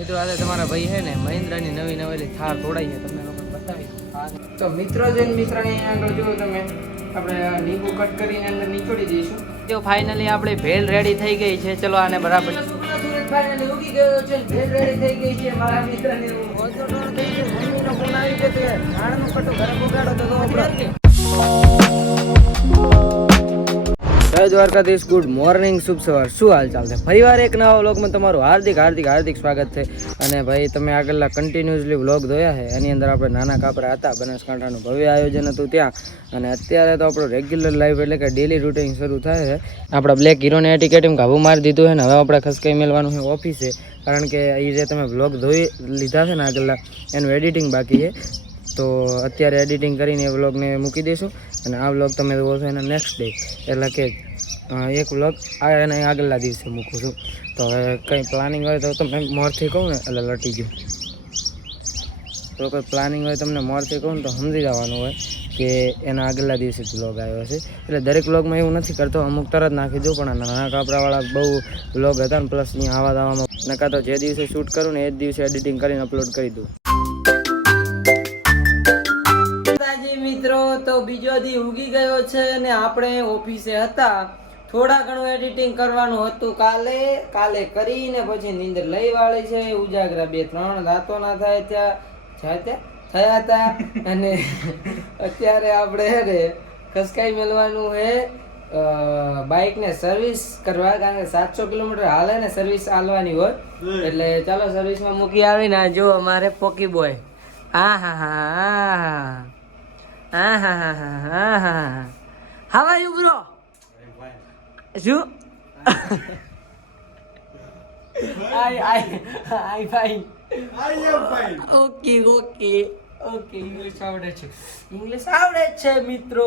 મિત્રો આજે તમારા ભાઈ છે ને મહિન્દ્રાની નવી નવેલી થાર તોડાઈ છે. તમને લોકો બતાવીશ. તો મિત્રો જઈને મિત્રની આગળ જુઓ તમે. આપણે લીંબુ કટ કરીને અંદર નીચોડી દઈશું. તો ફાઇનલી આપણે ભેલ રેડી થઈ ગઈ છે. ચલો આને બરાબર. ઉગી ગયો છે. ભેલ રેડી થઈ ગઈ છે મારા મિત્રની. થઈ ગયો. મમ્મીનો ફોન આવી ગયો તો ઝાડનું કટો ઘરે બગાડો તો આપણે જય દ્વારકાધીશ ગુડ મોર્નિંગ શુભ સવાર. શું હાલ ચાલ છે? ફરીવાર એક નવા વ્લોગમાં તમારું હાર્દિક હાર્દિક હાર્દિક સ્વાગત છે. અને ભાઈ, તમે આગળના કન્ટિન્યુઅસલી વ્લોગ જોયા છે. એની અંદર આપણે નાના કાપરા હતા, બનાસકાંઠાનું ભવ્ય આયોજન હતું ત્યાં. અને અત્યારે તો આપણું રેગ્યુલર લાઈફ એટલે કે ડેલી રૂટિન શરૂ થાય છે. આપણા બ્લેક હીરોને એટીકેટીમ કાબુ મારી દીધું છે ને હવે આપણે ખસકાઈ મેળવાનું છે ઓફિસે કારણ કે એ જે તમે વ્લોગ ધોઈ લીધા છે ને આગળના એનું એડિટિંગ બાકી છે. તો અત્યારે એડિટિંગ કરીને એ વ્લોગને મૂકી દઈશું. અને આ વ્લોગ તમે જોવો છો એના નેક્સ્ટ ડે એટલે કે એક વ્લોગ આ એના આગળના દિવસે મૂકું છું. તો હવે કંઈ પ્લાનિંગ હોય તો તમે મોરથી કહું ને, એટલે લટી ગયું. તો કોઈ પ્લાનિંગ હોય તમને મોરથી કહું ને, તો સમજી જવાનું હોય કે એના આગળના દિવસે જ વ્લોગ આવ્યો છે. એટલે દરેક વ્લોગમાં એવું નથી કરતો, અમુક તરત નાખી દઉં, પણ નાના કાપરાવાળા બહુ વ્લોગ હતા ને પ્લસ અહીંયા આવા દાવામાં નકા તો જે દિવસે શૂટ કરું ને, એ જ દિવસે એડિટિંગ કરીને અપલોડ કરી દઉં. મિત્રો તો બીજો દી ઉગી ગયો છે અને આપણે ઓફિસે હતા. થોડા ઘણું એડિટિંગ કરવાનું હતું કાલે. કાલે કરીને પછી નીંદર લઈ વાળી છે. ઉજાગરા બે ત્રણ રાતો ના થાય ત્યાં. થયા હતા અને અત્યારે આપણે હે ને ખસકાઈ મેળવાનું હે. બાઇકને સર્વિસ કરવા કારણ કે સાતસો કિલોમીટર હાલે ને સર્વિસ હાલવાની હોય. એટલે ચાલો સર્વિસમાં મૂકી આવીને જો અમારે પોકી બોય આ હા હા હા. હા હા હા હા હા હા હાવ આર યુ બ્રો શું I I I fine okay okay. Okay English આવડે છે. ઇંગ્લિશ આવડે જ છે મિત્રો.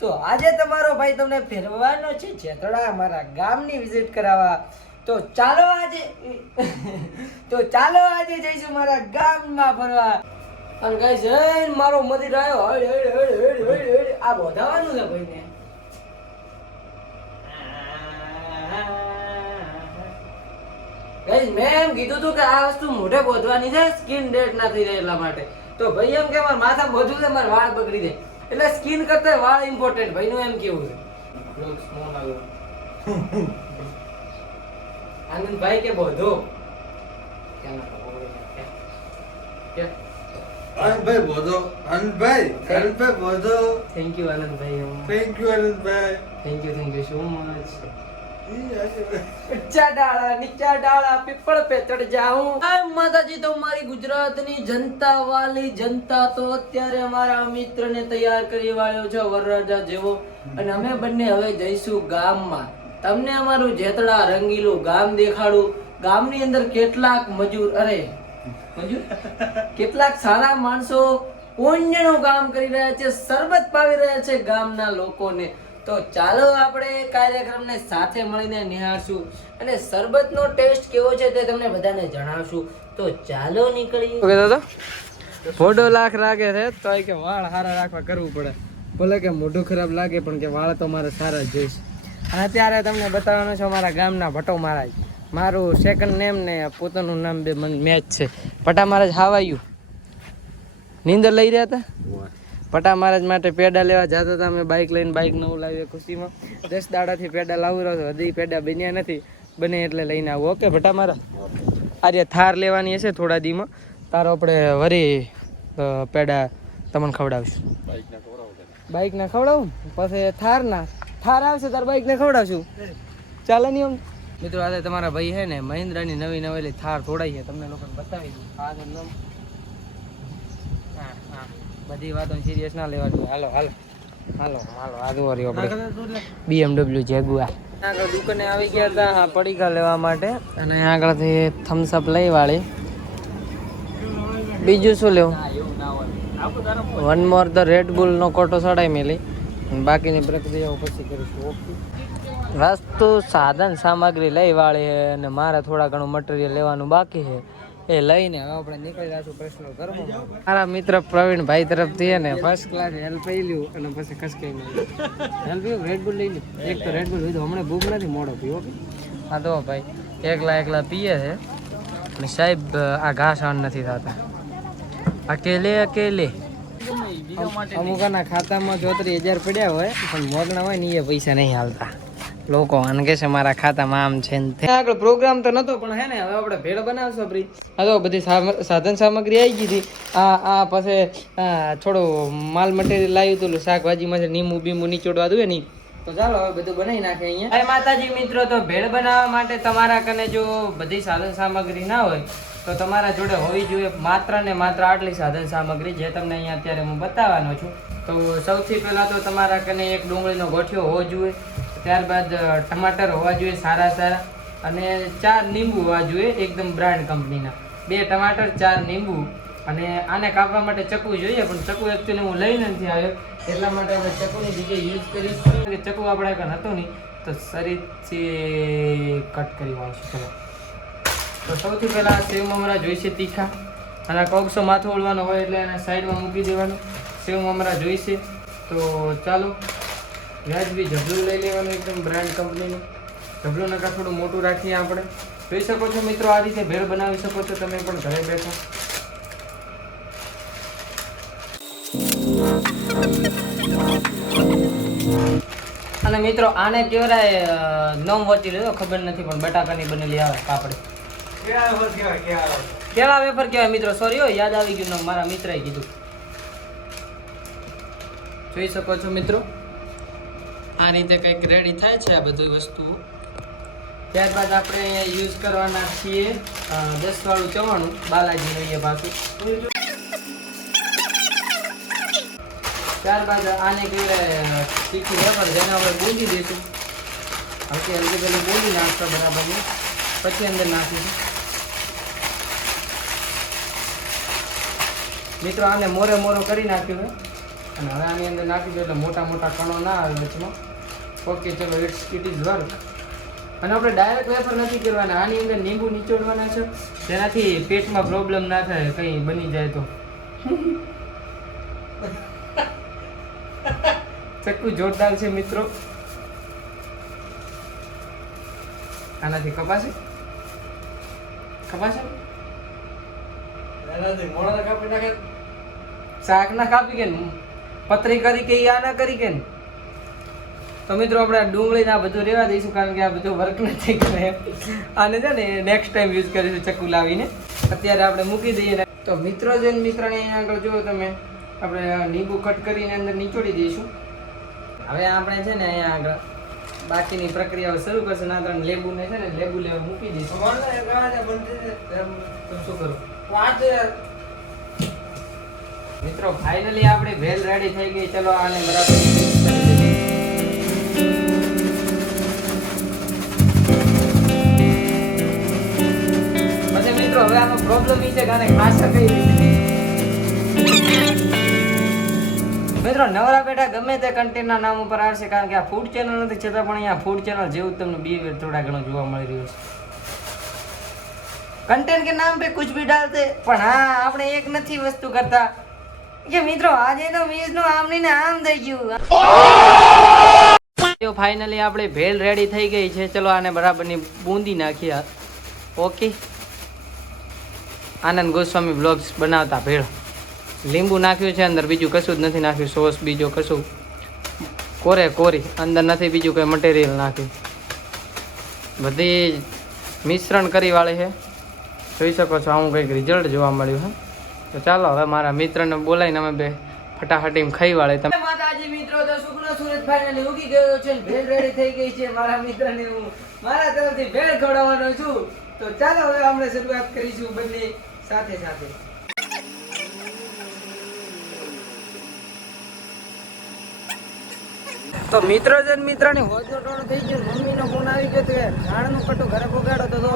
તો આજે તમારો ભાઈ તમને ફેરવવાનો છે જેતડા અમારા ગામની વિઝિટ કરાવવા. તો ચાલો આજે તો ચાલો આજે જઈશું મારા ગામમાં ફરવા. અને કઈ જઈને મારો મદિર આવ્યો હળ હળ હળ હળ હળ આ બોધાવાનું છે ભાઈને. Guys, મેં એમ કીધું હતું કે આ વસ્તુ મોઢે બોધવાની છે સ્કિન ડેડ ના થઈ જાય એટલા માટે. તો ભાઈ એમ કે મારા માથા બોધવું છે મારા વાળ બગડી જાય. એટલે સ્કિન કરતા વાળ ઇમ્પોર્ટન્ટ ભાઈનું એમ કેવું છે. આનંદભાઈ કે બોધો. ક્યાં ના આનંદભાઈ બોધો અનભાઈ અનભાઈ બોધો thank you Anandbhai thank you Anandbhai. Thank you thank you so much ઈ ડાળા નીચા ડાળા પીપળ પે ચડ જાઉં. આ માતાજી તો મારી ગુજરાતની જનતા વાલી જનતા તો અત્યારે અમારા મિત્રને તૈયાર કરી વાળ્યો છે વરરાજા જેવો. અને અમે બંને હવે જઈશું ગામમાં. તમને અમારું જેતડા રંગીલું ગામ દેખાડું. ગામની અંદર કેટલાક મજૂર અરે કેટલાક સારા માણસો પુણ્યનું કામ કરી રહ્યા છે સરબત પાવી રહ્યા છે ગામના લોકોને. તો ચાલો આપણે કાર્યક્રમને સાથે મળીને નિહાળશું અને સરબતનો ટેસ્ટ કેવો છે તે તમને બધાને જણાવશું. તો ચાલો નીકળીએ. ઓકે દાદા ફોટો લાખ લાગે છે તો કે વાળ સારા રાખવા કરવું પડે. ભલે કે મોઢું ખરાબ લાગે, પણ કે વાળ તો મારે સારા જ જોઈશ. અને અત્યારે તમને બતાવવાનો છે અમારા ગામના ભટો મહારાજ. મારું સેકન્ડ નેમ ને પોતાનું નામ બે મેચ છે. પટા મહારાજ હાવાયું નીંદર લઈ રહ્યા હતા? પટા મહારાજ માટે પેડા લેવા જતા હતા. અમે બાઇક લઈને બાઇક નવું લાવીએ ખુશીમાં. દસ દાડાથી પેડા લાવી રહ્યો હજી પેડા બન્યા નથી. બને એટલે લઈને આવું. ઓકે ભટા મારા આજે થાર લેવાની હશે થોડા દીમાં. તારો આપણે વરી પેડા તમને ખવડાવશું. બાઇક ના ખવડાવું પછી થાર ના થાર આવશે, તાર બાઇક ને ખવડાવશું. ચાલે નહીં આમ મિત્રો આજે તમારા ભાઈ છે ને મહિન્દ્રાની નવી નવેલી થાર થોડાઈ છે. તમને લોકોને બતાવી દઉં. આ હા બધી વાતો સિરિયસ ના લેવાની હાલો હાલો. હાલો હાલો. આ જુઓ રહ્યો આપણે. જેગુઆર આગળ દુકાને આવી ગયા હતા. પડીકા લેવા માટે. અને આગળથી થમ્સ અપ લઈ વાળી બીજું શું લેવું? વન મોર ધ રેડ બુલનો કોટો સડાઈ મેલી. બાકીની પ્રક્રિયાઓ પછી કરીશું. ઓકે વસ્તુ સાધન સામગ્રી લઈ વાળી છે અને મારે થોડા ઘણું મટીરિયલ લેવાનું બાકી છે એ લઈને હવે આપણે નીકળી જશું પ્રશ્નો કરવો મારા મિત્ર પ્રવીણ ભાઈ તરફથી ને ફર્સ્ટ ક્લાસ હેલ્પ લઈ લ્યું અને પછી ખસકાઈ હેલ્પ પીવું રેડ બુલ લઈ લ્યું. એક તો રેડ બુલ લીધું. હમણાં ભૂખ નથી મોડો પીવો હા. તો ભાઈ એકલા એકલા પીએ છે અને સાહેબ આ ઘાસ સહન નથી થતા. અકેલે અકેલે. અમુકના ખાતામાં ચોત્રીસ હજાર પડ્યા હોય પણ મોગણા હોય ને એ પૈસા નહીં હાલતા. લોકો આને કે છે મારા ખાતામાં આમ છે ને આગળ પ્રોગ્રામ તો નતો પણ હે ને હવે આપણે ભેળ બનાવશો પ્રી હા તો બધી સામ- સાધન સામગ્રી આવી ગઈ હતી. આ આ પાસે આ થોડું માલ મટીરિયલ લાવ્યું હતું શાકભાજીમાં છે નીંબુ બીંબુ નીચોડવા દઉં નહીં તો ચાલો હવે બધું બનાવી નાખે અહીંયા. અરે માતાજી મિત્રો તો ભેળ બનાવવા માટે તમારા કને જો બધી સાધન સામગ્રી ના હોય તો તમારા જોડે હોવી જોઈએ માત્ર ને માત્ર આટલી સાધન સામગ્રી જે તમને અહીંયા અત્યારે હું બતાવવાનો છું. તો સૌથી પહેલાં તો તમારા કને એક ડુંગળીનો ગોઠિયો હોવો જોઈએ. ત્યારબાદ ટમાટર હોવા જોઈએ, સારા સારા. અને ચાર લીંબુ હોવા જોઈએ, એકદમ બ્રાન્ડ કંપનીના. બે ટમાટર, ચાર લીંબુ. અને આને કાપવા માટે ચકુ જોઈએ, પણ ચકુ એકચ્યુઅલી હું લઈને નથી આવ્યો. એટલા માટે આપણે ચકુની જગ્યાએ યુઝ કરીશું કે ચકુ આપણે કાંઈ હતો નહીં તો શરીરથી કટ કરી વાળશું. ચલો. તો સૌથી પહેલાં સેવ મમરા જોઈશે તીખા. અને કોકસો માથું ઓળવાનો હોય એટલે એને સાઈડમાં મૂકી દેવાનું. સેવ મમરા જોઈશે. તો ચાલો. વ્યાજબી જબલું લઈ લેવાનું એકદમ બ્રાન્ડ કંપનીનું જબલું નકા થોડું મોટું રાખીએ આપણે. જોઈ શકો છો મિત્રો આ રીતે ભેળ બનાવી શકો છો તમે પણ ઘરે બેઠો. અને મિત્રો આને કેવરાય નોમ વચી લેજો ખબર નથી પણ બટાકાની બનેલી આવે પાપડી. કેળા વેફર કહેવાય મિત્રો? સોરી હો યાદ આવી ગયું મારા મિત્રએ કીધું. જોઈ શકો છો મિત્રો આ રીતે કંઈક રેડી થાય છે આ બધી વસ્તુઓ ત્યારબાદ આપણે યુઝ કરવાના છીએ દસવાળું દસ વાળું ચવાણું, બાલાજી લઈએ પાછું. ત્યારબાદ આને કહેવાય તીખી રબર જેને આપણે બોલી દઈશું. હલકી હલકી પેલી બોલી નાખતા બરાબરની પછી અંદર નાખીશું. મિત્રો, આને મોરે મોરો કરી નાખ્યું અને હવે આની અંદર નાખી દો એટલે મોટા મોટા કણો ના આવે વચમાં. ઓકે ચલો ઇટ્સ ઇટ ઇઝ વર્ક અને આપણે ડાયરેક્ટ વેફર નથી કરવાના. આની અંદર લીંબુ નીચોડવાના છે. જેનાથી પેટમાં પ્રોબ્લેમ ના થાય કંઈ બની જાય તો. ચક્કુ જોરદાર છે મિત્રો. આનાથી કપાશે? કપાશે? શાક ના કાપી કે? પતરી કરી કે આ ના કરી કે ને? તો મિત્રો આપણે આ ડુંગળી આ બધું રહેવા દઈશું કારણ કે આ બધું વર્ક નથી કરે. આને છે ને નેક્સ્ટ ટાઈમ યુઝ કરીશું ચક્કુ લાવીને. અત્યારે આપણે મૂકી દઈએ ને. તો મિત્રો છે ને મિત્રને અહીંયા આગળ જુઓ તમે આપણે લીંબુ કટ કરીને અંદર નીચોડી દઈશું. હવે આપણે છે ને અહીંયા આગળ બાકીની પ્રક્રિયાઓ શરૂ કરશે ના ત્રણ લેબુને છે ને લેબુ લેવા મૂકી દઈશું. શું કરું? મિત્રો ફાઇનલી આપણી ભેલ રેડી થઈ ગઈ. ચલો આને બરાબર હવે આનો પ્રોબ્લેમ એ છે કે આને ખાસા કઈ મિત્રો, નવરા બેઠા ગમે તે કન્ટેન્ટના નામ ઉપર આવશે કારણ કે આ ફૂડ ચેનલ નથી છતાં પણ અહીંયા ફૂડ ચેનલ જેવું તમને બિહેવિયર થોડા ઘણું જોવા મળી રહ્યું છે. કન્ટેન્ટ કે નામ પે કુછ ભી ડાલતે, પણ હા, આપણે એક નથી વસ્તુ કરતા. કે મિત્રો, આજે તો મીઝનું આમ ને આમ થઈ ગયું. તો ફાઇનલી આપણે ભેલ રેડી થઈ ગઈ છે. ચલો આને બરાબર બરાબરની બૂંદી નાખીએ. ઓકે આનંદ ગોસ્વામી બ્લોગ્સ બનાવતા ભેળ. લીંબુ નાખ્યું છે અંદર, બીજું કશું જ નથી નાખ્યું. સોસ બીજો કશું. કોરે કોરી, અંદર નથી બીજું કંઈ મટીરિયલ નાખ્યું. બધી મિશ્રણ કરી વાળી છે. જોઈ શકો છો, આવું કંઈક રિઝલ્ટ જોવા મળ્યું, હે. તો ચાલો, હવે મારા મિત્રને બોલાવીને અમે બે ફટાફટીમાં ખાઈ વાળે તમે. મારા તરફથી ભેળ ખવડાવવાનો છું. તો ચાલો, હવે આપણે શરૂઆત કરીશું બંને. સાથે સાથે. તો મિત્રો જન ને મિત્રની હોજો ટોળો થઈ ગયો. મમ્મીનો ફોન આવી ગયો તો ઝાડનું કટું ઘરે પોગાડો તો તો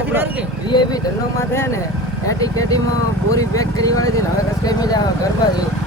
વીઆઈપી ધંધોમાં થયા ને એટી કેટીમાં બોરી પેક કરી વાળી હતી હવે કઈ મજા આવે ગરબા